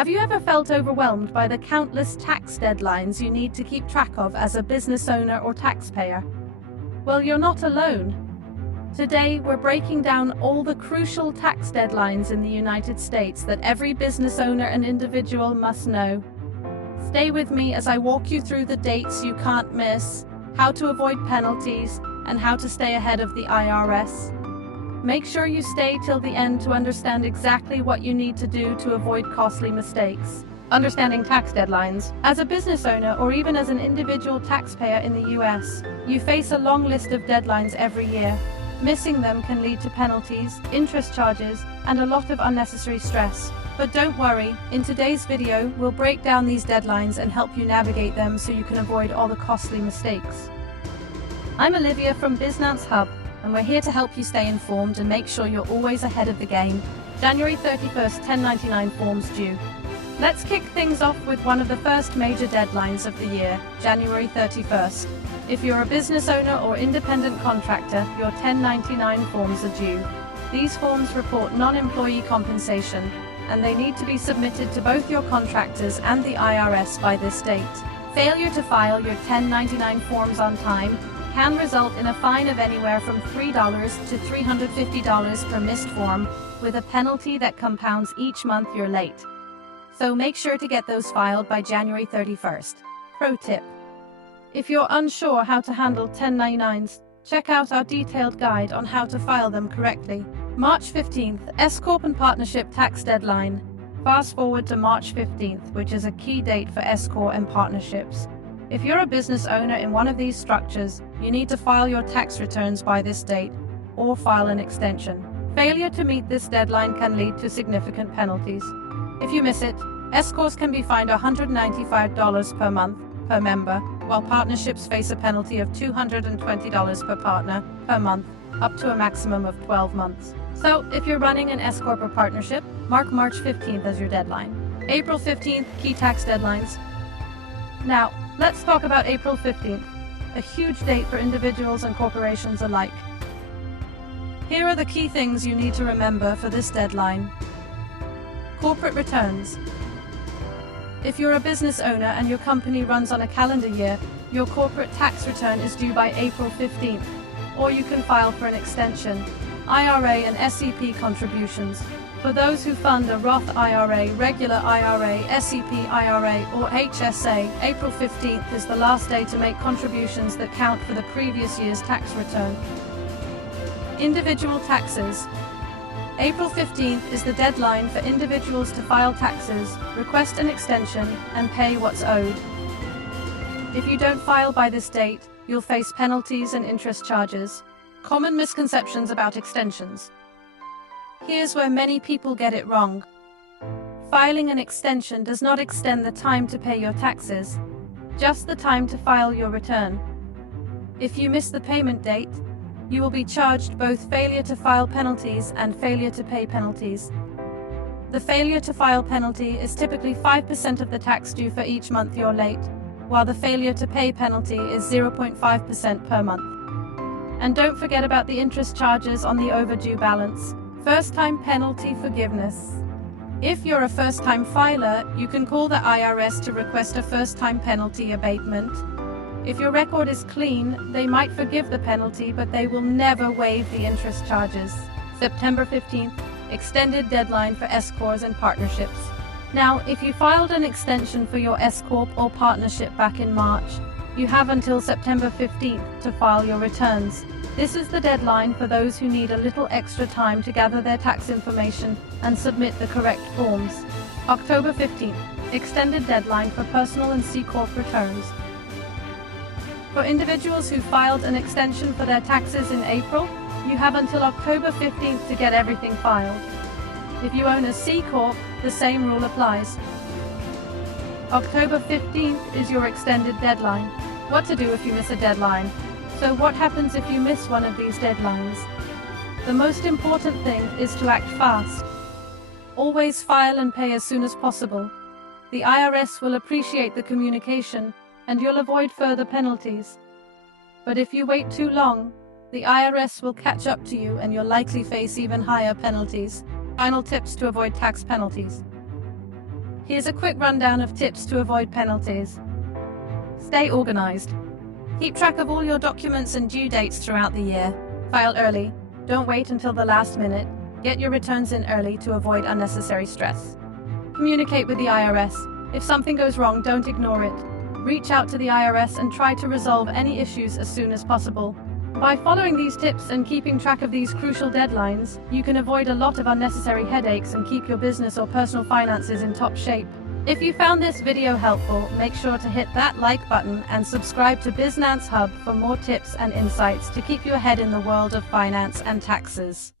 Have you ever felt overwhelmed by the countless tax deadlines you need to keep track of as a business owner or taxpayer? Well, you're not alone. Today, we're breaking down all the crucial tax deadlines in the United States that every business owner and individual must know. Stay with me as I walk you through the dates you can't miss, how to avoid penalties, and how to stay ahead of the IRS. Make sure you stay till the end to understand exactly what you need to do to avoid costly mistakes. Understanding tax deadlines. As a business owner or even as an individual taxpayer in the US, you face a long list of deadlines every year. Missing them can lead to penalties, interest charges, and a lot of unnecessary stress. But don't worry, in today's video, we'll break down these deadlines and help you navigate them so you can avoid all the costly mistakes. I'm Olivia from BizNance Hub, and we're here to help you stay informed and make sure you're always ahead of the game. January 31st, 1099 forms due. Let's kick things off with one of the first major deadlines of the year, January 31st. If you're a business owner or independent contractor, your 1099 forms are due. These forms report non-employee compensation, and they need to be submitted to both your contractors and the IRS by this date. Failure to file your 1099 forms on time can result in a fine of anywhere from $3 to $350 per missed form, with a penalty that compounds each month you're late. So make sure to get those filed by January 31st. Pro tip: if you're unsure how to handle 1099s, check out our detailed guide on how to file them correctly. March 15th, S-Corp and partnership tax deadline. Fast forward to March 15th, which is a key date for S-Corp and partnerships. If you're a business owner in one of these structures, you need to file your tax returns by this date, or file an extension. Failure to meet this deadline can lead to significant penalties. If you miss it, S-Corps can be fined $195 per month per member, while partnerships face a penalty of $220 per partner per month, up to a maximum of 12 months. So, if you're running an S-Corp or partnership, mark March 15th as your deadline. April 15th, key tax deadlines. Now, let's talk about April 15th, a huge date for individuals and corporations alike. Here are the key things you need to remember for this deadline. Corporate returns. If you're a business owner and your company runs on a calendar year, your corporate tax return is due by April 15th, or you can file for an extension. IRA and SEP contributions. For those who fund a Roth IRA, regular IRA, SEP IRA, or HSA, April 15th is the last day to make contributions that count for the previous year's tax return. Individual taxes. April 15th is the deadline for individuals to file taxes, request an extension, and pay what's owed. If you don't file by this date, you'll face penalties and interest charges. Common misconceptions about extensions. Here's where many people get it wrong. Filing an extension does not extend the time to pay your taxes, just the time to file your return. If you miss the payment date, you will be charged both failure to file penalties and failure to pay penalties. The failure to file penalty is typically 5% of the tax due for each month you're late, while the failure to pay penalty is 0.5% per month. And don't forget about the interest charges on the overdue balance. First-time penalty forgiveness. If you're a first-time filer, you can call the IRS to request a first-time penalty abatement. If your record is clean, they might forgive the penalty, but they will never waive the interest charges. September 15th, extended deadline for S-Corps and partnerships. Now, if you filed an extension for your S-Corp or partnership back in March, you have until September 15th to file your returns. This is the deadline for those who need a little extra time to gather their tax information and submit the correct forms. October 15th, extended deadline for personal and C-Corp returns. For individuals who filed an extension for their taxes in April, you have until October 15th to get everything filed. If you own a C-Corp, the same rule applies. October 15th is your extended deadline. What to do if you miss a deadline? So what happens if you miss one of these deadlines? The most important thing is to act fast. Always file and pay as soon as possible. The IRS will appreciate the communication, and you'll avoid further penalties. But if you wait too long, the IRS will catch up to you and you'll likely face even higher penalties. Final tips to avoid tax penalties. Here's a quick rundown of tips to avoid penalties. Stay organized. Keep track of all your documents and due dates throughout the year. File early. Don't wait until the last minute. Get your returns in early to avoid unnecessary stress. Communicate with the IRS. If something goes wrong, don't ignore it. Reach out to the IRS and try to resolve any issues as soon as possible. By following these tips and keeping track of these crucial deadlines, you can avoid a lot of unnecessary headaches and keep your business or personal finances in top shape. If you found this video helpful, make sure to hit that like button and subscribe to BizNance Hub for more tips and insights to keep you ahead in the world of finance and taxes.